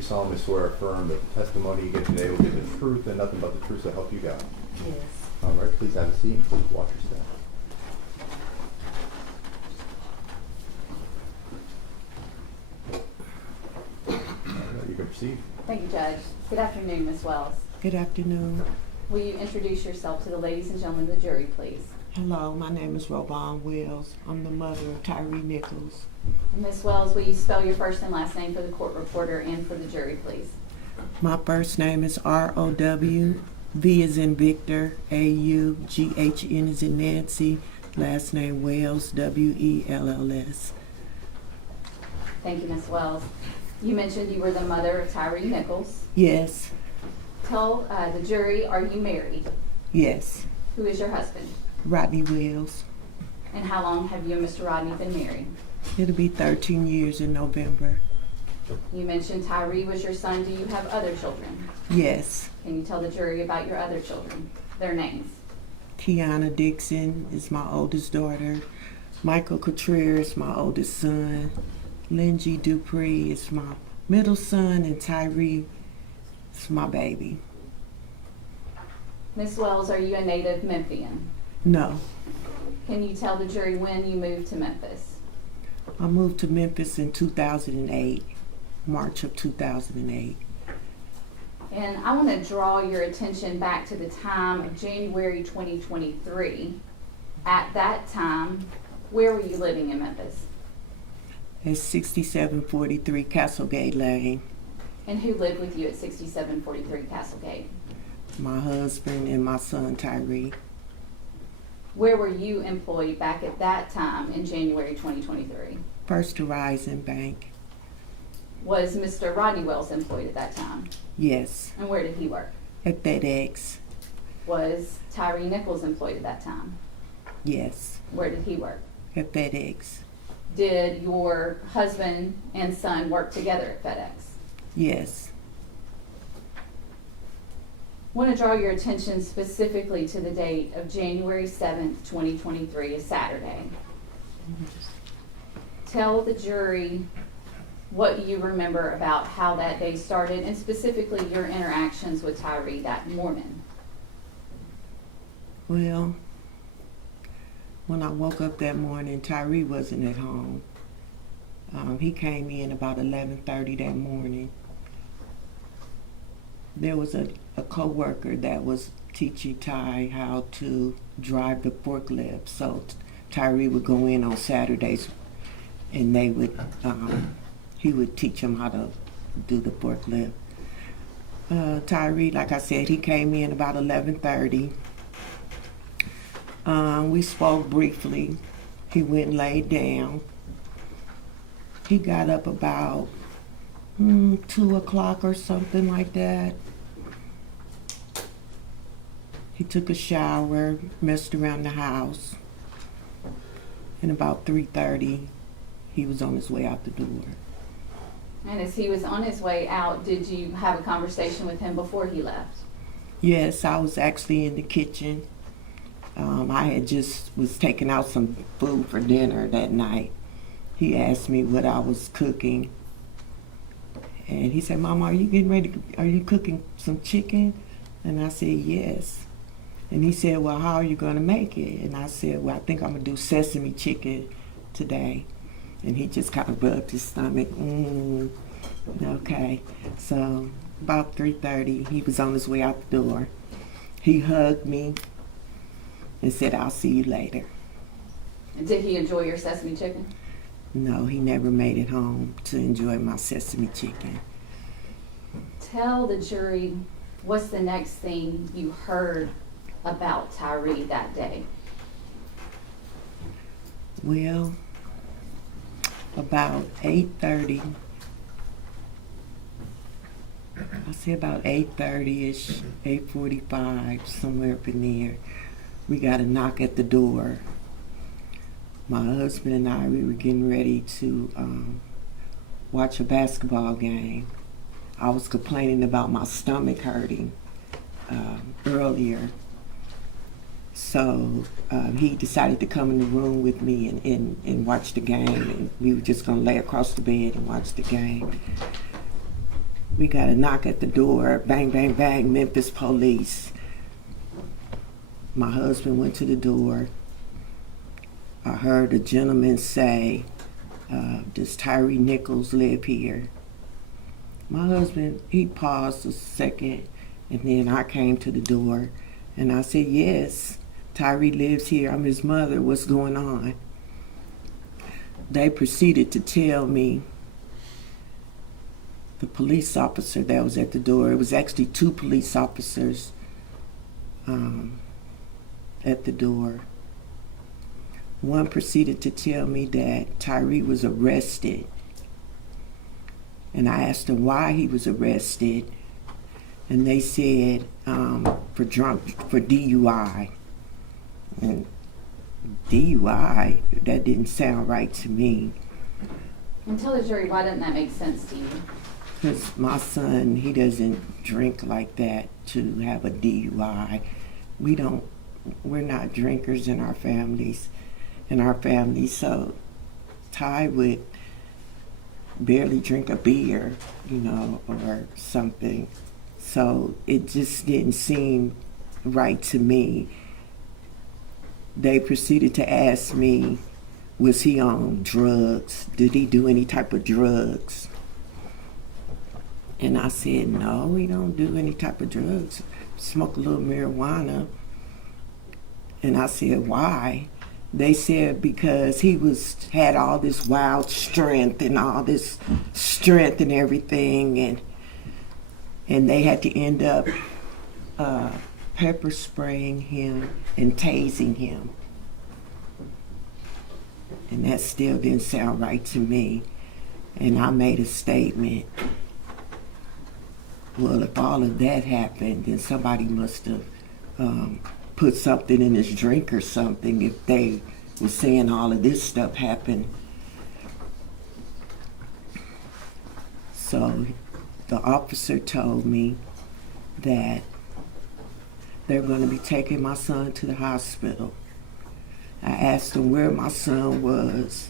you solemnly swear or affirm that the testimony you give today will be the truth and nothing but the truth to help you God? Yes. All right, please have a seat and please watch your step. All right, you can proceed. Thank you, Judge. Good afternoon, Ms. Wells. Good afternoon. Will you introduce yourself to the ladies and gentlemen of the jury, please? Hello, my name is RowVaughn Wells. I'm the mother of Tyre Nichols. Ms. Wells, will you spell your first and last name for the court reporter and for the jury, please? My first name is R-O-W, V as in Victor, A-U-G-H-N as in Nancy, last name Wells, W-E-L-L-S. Thank you, Ms. Wells. You mentioned you were the mother of Tyre Nichols. Yes, Tell the jury, are you married? yes. Who is your husband? Rodney Wells. And how long have you and Mr. Rodney been married? It'll be 13 years in November. You mentioned Tyrie was your son. Do you have other children? Yes. Can you tell the jury about your other children, their names? Kiana Dixon is my oldest daughter. Michael Contreras is my oldest son. Lindsay Dupree is my middle son, and Tyrie is my baby. Ms. Wells, are you a native Memphian? No, Can you tell the jury when you moved to Memphis? I moved to Memphis in 2008, March of 2008. And I want to draw your attention back to the time of January 2023. At that time, where were you living in Memphis? At 6743 Castlegate Lane. And who lived with you at 6743 Castlegate? My husband and my son Tyrie. Where were you employed back at that time in January 2023? First Horizon Bank. Was Mr. Rodney Wells employed at that time? Yes, And where did he work? at FedEx. Was Tyre Nichols employed at that time? Yes, Where did he work? at FedEx. Did your husband and son work together at FedEx? Yes, I want to draw your attention specifically to the date of January 7th, 2023, a Saturday. Tell the jury what you remember about how that day started and specifically your interactions with Tyrie that morning. well, when I woke up that morning, Tyrie wasn't at home. He came in about 11:30 that morning. There was a co-worker that was teaching Ty how to drive the forklift. So Tyrie would go in on Saturdays and they would, he would teach him how to do the forklift. Tyrie, like I said, he came in about 11:30. We spoke briefly. He went and laid down. He got up about 2 o'clock or something like that. He took a shower, messed around the house, and about 3:30, he was on his way out the door. And as he was on his way out, did you have a conversation with him before he left? Yes, I was actually in the kitchen. I had just was taking out some food for dinner that night. He asked me what I was cooking. And he said, "Mama, are you getting ready? Are you cooking some chicken?" And I said, "Yes." And he said, "Well, how are you going to make it?" And I said, "Well, I think I'm going to do sesame chicken today." And he just kind of rubbed his stomach. Okay. So about 3:30, he was on his way out the door. He hugged me and said, "I'll see you later." And did he enjoy your sesame chicken? No, he never made it home to enjoy my sesame chicken. Tell the jury what's the next thing you heard about Tyrie that day. Well, about 8:30, I say about 8:30-ish, 8:45, somewhere up in there, we got a knock at the door. My husband and I, we were getting ready to watch a basketball game. I was complaining about my stomach hurting earlier. So he decided to come in the room with me and watch the game. And we were just going to lay across the bed and watch the game. We got a knock at the door, bang, bang, bang, Memphis police. My husband went to the door. I heard a gentleman say, does Tyre Nichols live here? My husband, he paused a second, and then I came to the door, and I said, yes, Tyre lives here. I'm his mother. What's going on? They proceeded to tell me, the police officer that was at the door, it was actually 2 police officers at the door. One proceeded to tell me that Tyrie was arrested. And I asked them why he was arrested. And they said for DUI. And DUI, that didn't sound right to me. And tell the jury, why didn't that make sense to you? Because my son, he doesn't drink like that to have a DUI. We're not drinkers in our families. So Ty would barely drink a beer, or something. So it just didn't seem right to me. They proceeded to ask me, was he on drugs? Did he do any type of drugs? And I said, no, he don't do any type of drugs. Smoke a little marijuana. And I said, why? They said because he had all this wild strength and all this strength and everything, and they had to end up pepper spraying him and tasing him. And that still didn't sound right to me. And I made a statement. Well, if all of that happened, then somebody must have put something in his drink or something if they were saying all of this stuff happened. So the officer told me that they're going to be taking my son to the hospital. I asked him where my son was,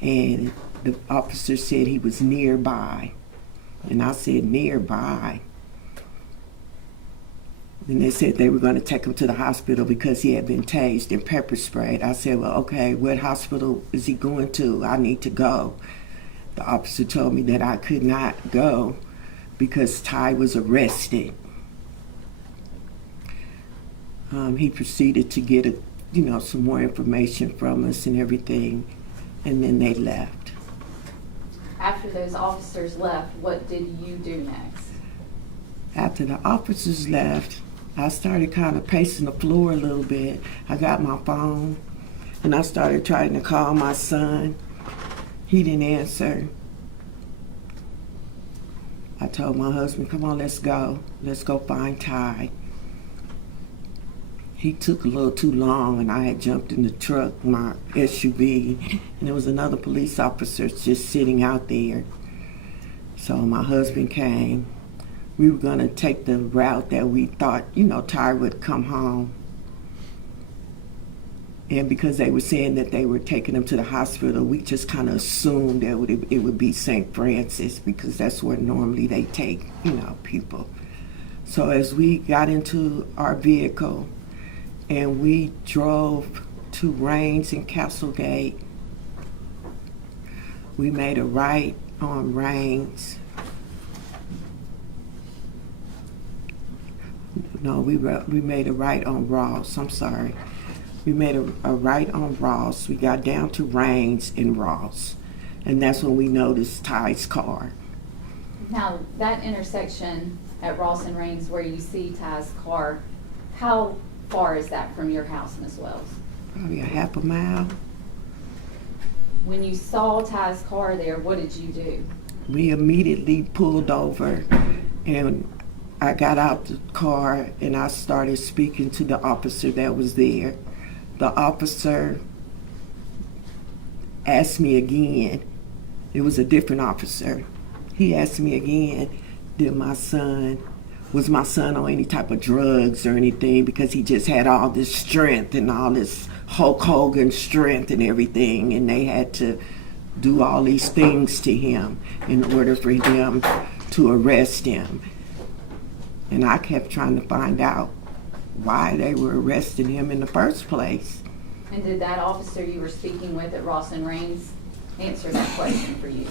and the officer said he was nearby. And I said, nearby? And they said they were going to take him to the hospital because he had been tased and pepper sprayed. I said, well, okay, what hospital is he going to? I need to go. The officer told me that I could not go because Ty was arrested. He proceeded to get some more information from us and everything, and then they left. After those officers left, what did you do next? After the officers left, I started kind of pacing the floor a little bit. I got my phone, and I started trying to call my son. He didn't answer. I told my husband, come on, let's go. Let's go find Ty. He took a little too long, and I had jumped in the truck, my SUV, and there was another police officer just sitting out there. So my husband came. We were going to take the route that we thought, Ty would come home. And because they were saying that they were taking him to the hospital, we just kind of assumed that it would be St. Francis, because that's where normally they take, people. So as we got into our vehicle and we drove to Rains and Castlegate, we made a right on Rains. No, we made a right on Ross. I'm sorry. We made a right on Ross. We got down to Rains and Ross. And that's when we noticed Ty's car. Now, that intersection at Ross and Rains where you see Ty's car, how far is that from your house, Ms. Wells? Probably a half a mile. When you saw Ty's car there, what did you do? We immediately pulled over, and I got out the car and I started speaking to the officer that was there. The officer asked me again. It was a different officer. He asked me again, was my son on any type of drugs or anything, because he just had all this strength and all this Hulk Hogan strength and everything, and they had to do all these things to him in order for him to arrest him. And I kept trying to find out why they were arresting him in the first place. And did that officer you were speaking with at Ross and Rains answer that question for you?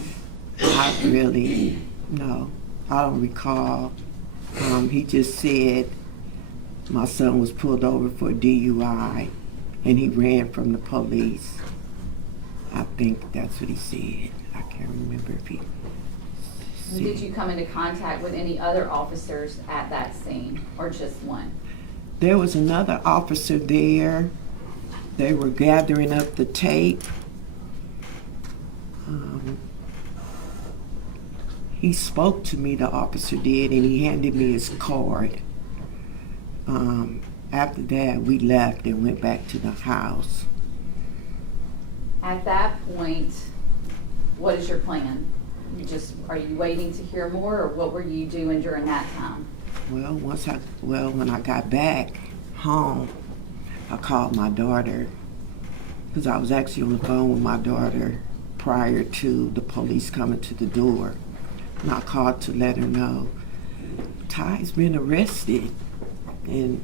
No, I don't recall. He just said my son was pulled over for DUI and he ran from the police. I think that's what he said. I can't remember if he said. Did you come into contact with any other officers at that scene, or just one? There was another officer there. They were gathering up the tape. He spoke to me, the officer did, and he handed me his card. After that, we left and went back to the house. At that point, what is your plan? Are you waiting to hear more, or what were you doing during that time? Well, when I got back home, I called my daughter, because I was actually on the phone with my daughter prior to the police coming to the door. And I called to let her know, Ty's been arrested. And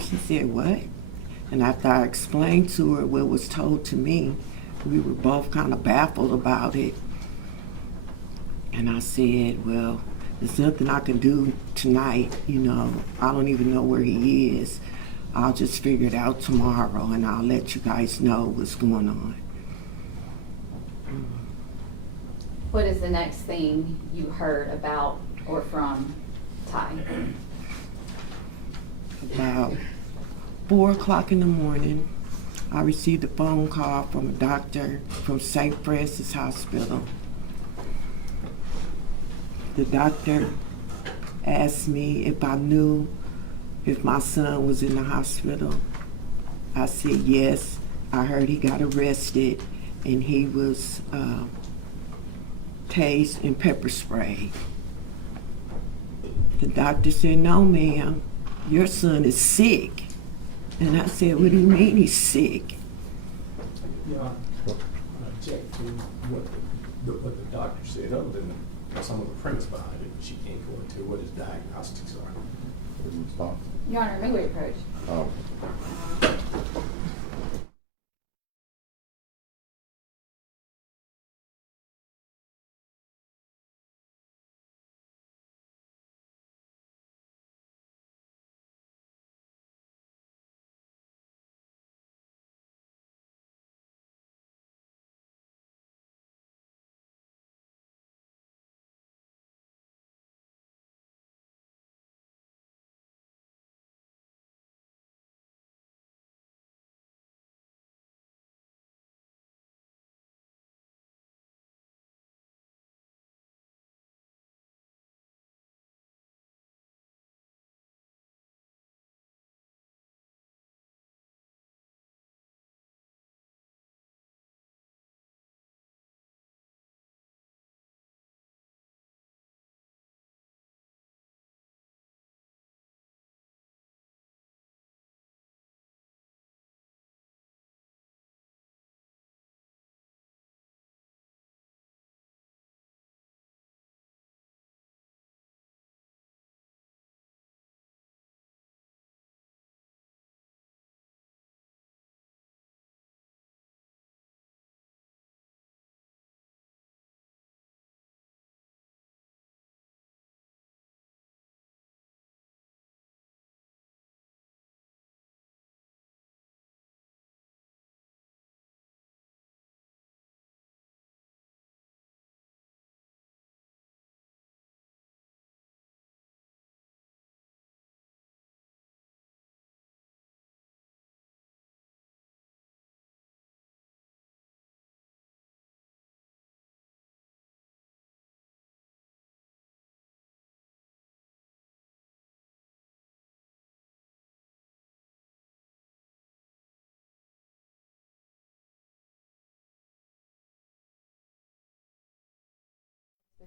she said, what? And after I explained to her what was told to me, we were both kind of baffled about it. And I said, well, there's nothing I can do tonight, I don't even know where he is. I'll just figure it out tomorrow and I'll let you guys know what's going on. What is the next thing you heard about or from Ty? About 4 o'clock in the morning, I received a phone call from a doctor from St. Francis Hospital. The doctor asked me if I knew if my son was in the hospital. I said yes. I heard he got arrested and he was tased and pepper sprayed. The doctor said, no, ma'am, your son is sick. And I said, what do you mean he's sick? Yeah, I object to what the doctor said, other than some of the premise behind it. She can't go into what his diagnostics are. Response. Your Honor, may we approach? Oh.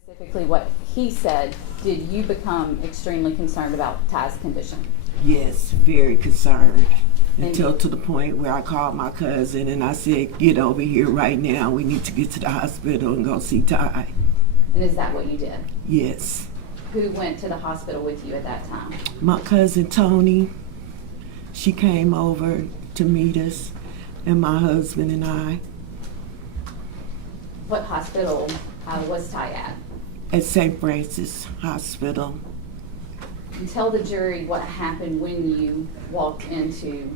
Specifically what he said, did you become extremely concerned about Ty's condition? Yes, very concerned. Until to the point where I called my cousin and I said, get over here right now. We need to get to the hospital and go see Ty. And is that what you did? Yes. Who went to the hospital with you at that time? My cousin Tony, she came over to meet us, and my husband and I What hospital was Ty at? at St. Francis Hospital. And tell the jury what happened when you walked into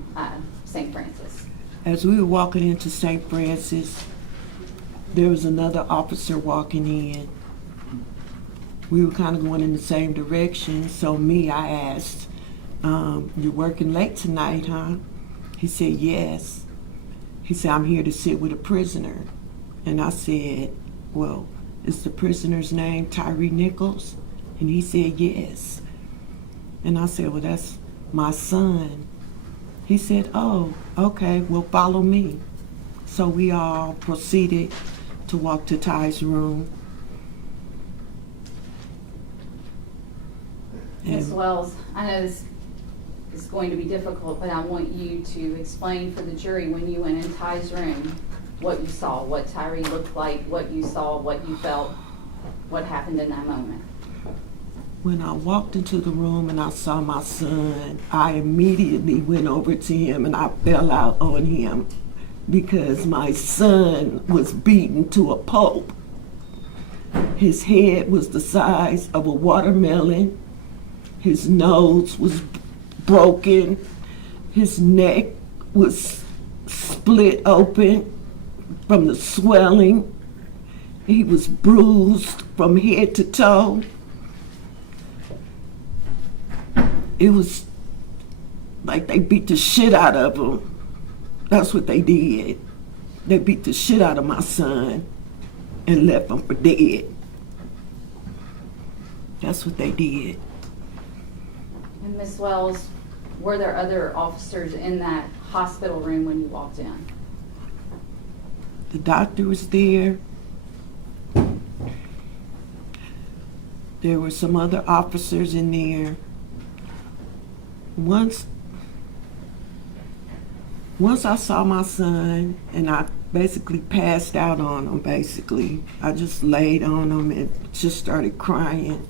St. Francis. As we were walking into St. Francis, there was another officer walking in. We were kind of going in the same direction, so I asked, "You're working late tonight, huh?" He said, "Yes." He said, "I'm here to sit with a prisoner." And I said, "Well, is the prisoner's name Tyre Nichols?" And he said, "Yes." And I said, "Well, that's my son." He said, "Oh, okay, well, follow me." So we all proceeded to walk to Ty's room. Ms. And Wells, I know this is going to be difficult, but I want you to explain for the jury when you went in Ty's room, what you saw, what Tyrie looked like, what you saw, what you felt, what happened in that moment. when I walked into the room and I saw my son, I immediately went over to him and I fell out on him because my son was beaten to a pulp. His head was the size of a watermelon. His nose was broken. His neck was split open from the swelling. He was bruised from head to toe. It was like they beat the shit out of him. That's what they did. They beat the shit out of my son and left him for dead. That's what they did. And Ms. Wells, were there other officers in that hospital room when you walked in? The doctor was there. There were some other officers in there. Once I saw my son and I basically passed out on him, basically. I just laid on him and just started crying.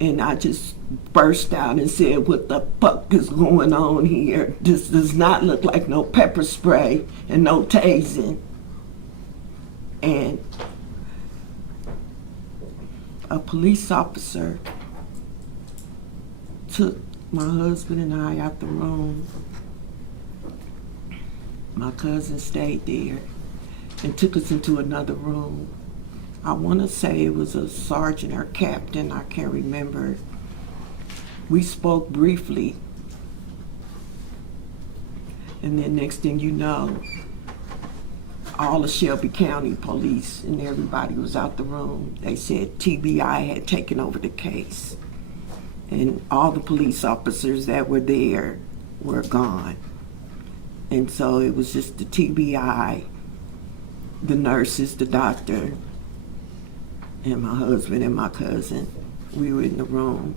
And I just burst out and said, "What the fuck is going on here? This does not look like no pepper spray and no tasing." And a police officer took my husband and I out the room. My cousin stayed there and took us into another room. I want to say it was a sergeant or captain, I can't remember. We spoke briefly. And then next thing you know, all the Shelby County police and everybody was out the room. They said TBI had taken over the case. And all the police officers that were there were gone. And so it was just the TBI, the nurses, the doctor, and my husband and my cousin. We were in the room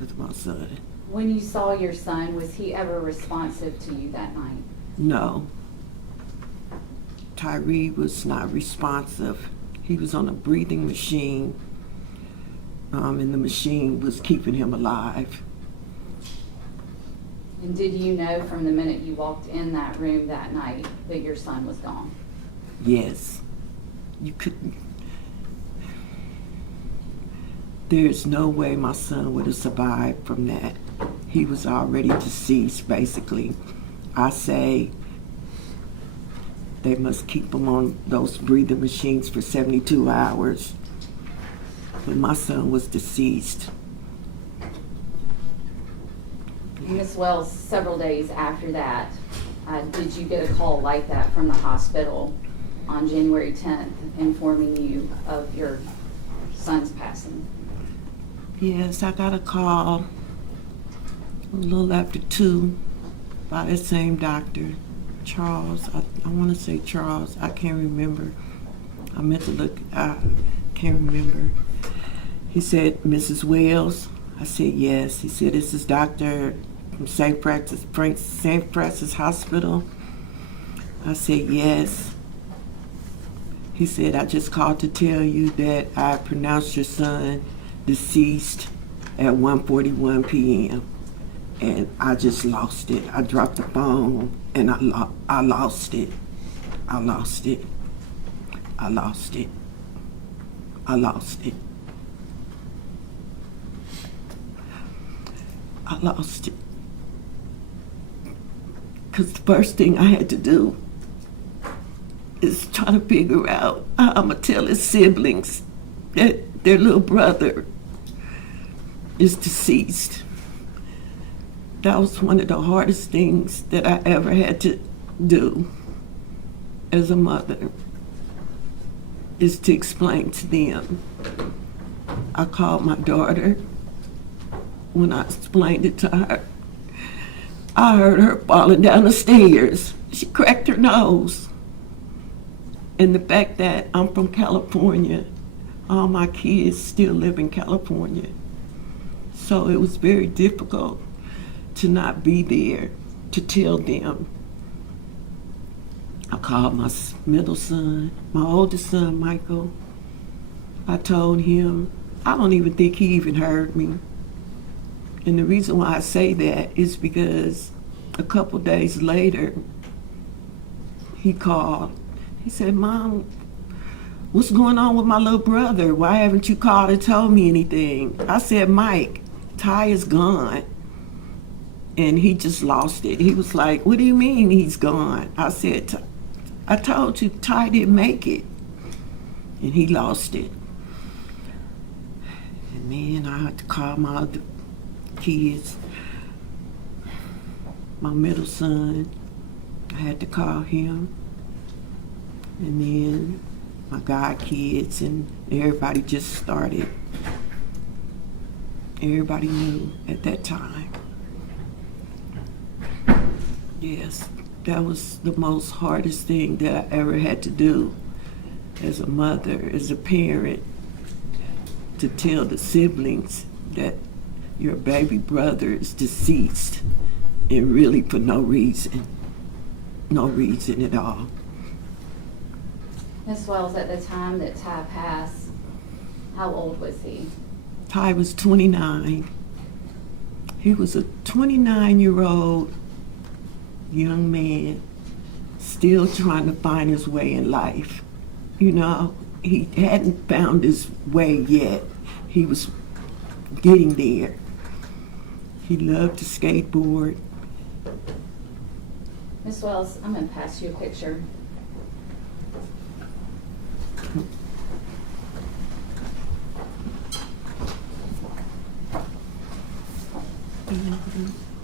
with my son. When you saw your son, was he ever responsive to you that night? No. Tyrie was not responsive. He was on a breathing machine, and the machine was keeping him alive. And did you know from the minute you walked in that room that night that your son was gone? Yes. You couldn't. There's no way my son would have survived from that. He was already deceased, basically. I say they must keep him on those breathing machines for 72 hours. But my son was deceased. Ms. Wells, several days after that, did you get a call like that from the hospital on January 10th informing you of your son's passing? Yes, I got a call a little after 2 by that same doctor, Charles. I want to say Charles. I can't remember. I meant to look. I can't remember. He said, "Mrs. Wells?" I said, "Yes." He said, "This is Dr. from St. Francis Hospital." I said, "Yes." He said, I just called to tell you that I pronounced your son deceased at 1:41 p.m. And I just lost it. I dropped the phone and I lost it. I lost it. I lost it. I lost it. I lost it. Because the first thing I had to do is try to figure out how I'm going to tell his siblings that their little brother is deceased. That was one of the hardest things that I ever had to do as a mother, is to explain to them. I called my daughter. When I explained it to her, I heard her falling down the stairs. She cracked her nose. And the fact that I'm from California, all my kids still live in California. So it was very difficult to not be there to tell them. I called my middle son, my oldest son, Michael. I told him, I don't even think he even heard me. And the reason why I say that is because a couple days later, he called. He said, Mom, what's going on with my little brother? Why haven't you called and told me anything? I said, Mike, Ty is gone. And he just lost it. He was like, what do you mean he's gone? I said, I told you Ty didn't make it. And he lost it. And then I had to call my other kids. My middle son, I had to call him. And then my god kids, and everybody just started. Everybody knew at that time. Yes, that was the most hardest thing that I ever had to do as a mother, as a parent, to tell the siblings that your baby brother is deceased, and really for no reason at all. Ms. Wells, at the time that Ty passed, how old was he? Ty was 29. He was a 29-year-old young man still trying to find his way in life. You know, he hadn't found his way yet. He was getting there. He loved to skateboard. Ms. Wells, I'm going to pass you a picture.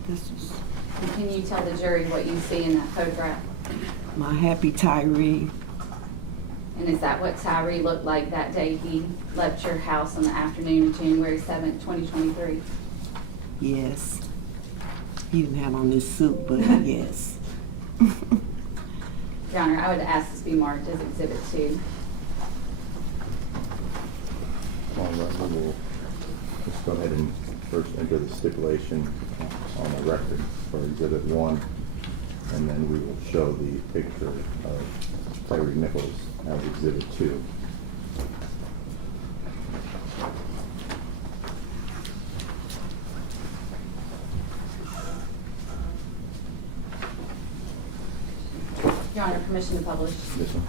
This is And can you tell the jury what you see in that photograph? my happy Tyrie. And is that what Tyrie looked like that day he left your house on the afternoon of January 7th, 2023? Yes. He didn't have on this suit, but yes. Your Honor, I would ask this be marked as Exhibit 2. All right, we will just go ahead and first enter the stipulation on the record for Exhibit 1, and then we will show the picture of Tyre Nichols as Exhibit 2. Your Honor, permission to publish. This one.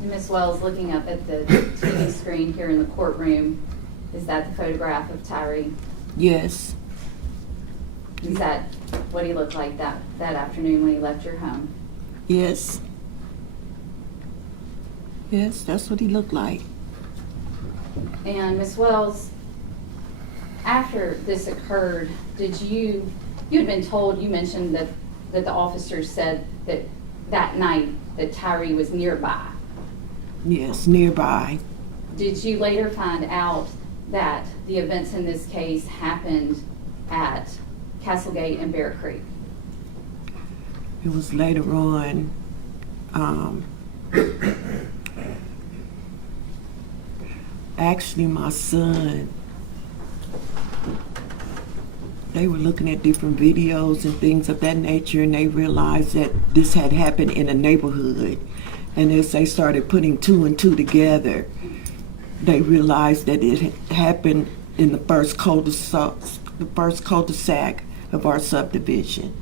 And Ms. Wells, looking up at the TV screen here in the courtroom, is that the photograph of Tyrie? Yes. Is that what he looked like that afternoon when he left your home? Yes. Yes, that's what he looked like. And Ms. Wells, after this occurred, you had been told, you mentioned that the officers said that night that Tyrie was nearby. Yes, nearby. Did you later find out that the events in this case happened at Castlegate and Bear Creek? It was later on. Actually, my son they were looking at different videos and things of that nature, and they realized that this had happened in a neighborhood. And as they started putting two and two together, they realized that it had happened in the first cul-de-sac of our subdivision.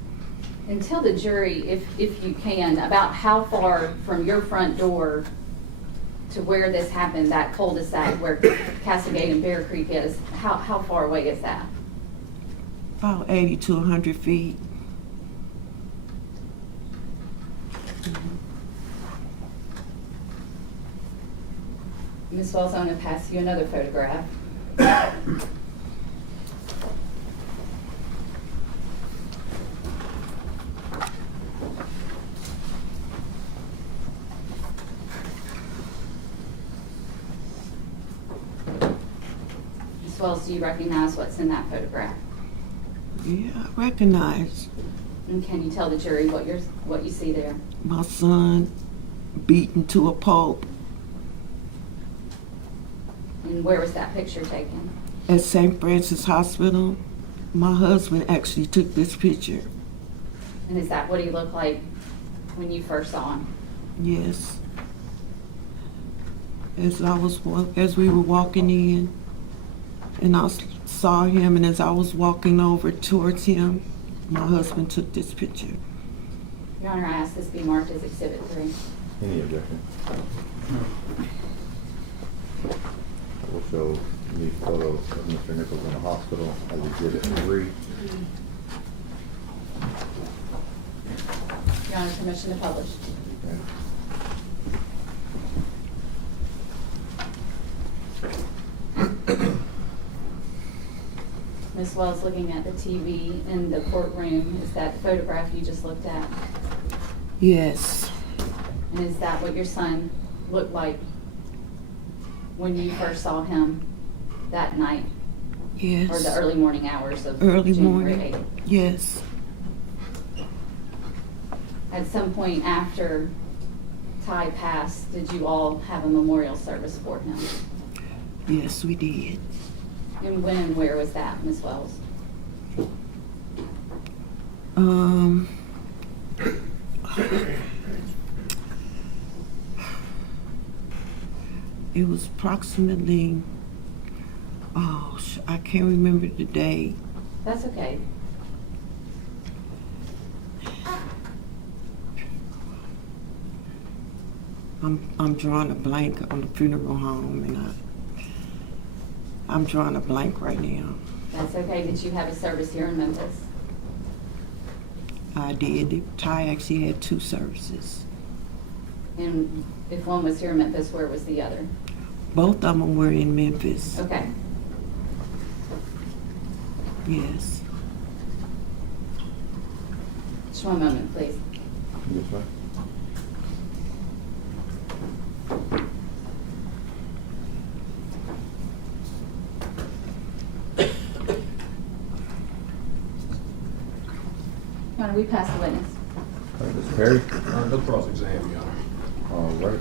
And tell the jury, if you can, about how far from your front door to where this happened, that cul-de-sac where Cascade and Bear Creek is, how far away is that? About 80 to 100 feet. Ms. Wells, I'm going to pass you another photograph. Ms. Wells, do you recognize what's in that photograph? Yeah, I recognize And can you tell the jury what you see there? my son beaten to a pulp And where was that picture taken? at St. Francis Hospital. My husband actually took this picture. And is that what he looked like when you first saw him? Yes. As we were walking in, and I saw him, and as I was walking over towards him, my husband took this picture. Your Honor, I ask this be marked as Exhibit 3. Any objection? We'll show these photos of Mr. Nichols in the hospital as Exhibit 3. Your Honor, permission to publish. Okay. Ms. Wells, looking at the TV in the courtroom, is that the photograph you just looked at? Yes. And is that what your son looked like when you first saw him that night? Yes. Or the early morning hours of Early January morning. 8th? Yes. At some point after Ty passed, did you all have a memorial service for him? Yes, we did. And when and where was that, Ms. Wells? It was approximately, I can't remember the day. That's okay. I'm drawing a blank on the funeral home, and I'm drawing a blank right now. That's okay. Did you have a service here in Memphis? I did. Ty actually had 2 services. And if one was here in Memphis, where was the other? Both of them were in Memphis. Okay. Yes. Just one moment, please. Yes, ma'am. Your Honor, we pass the witness. All right, Mr. Perry. No cross-exam, Your Honor. All right.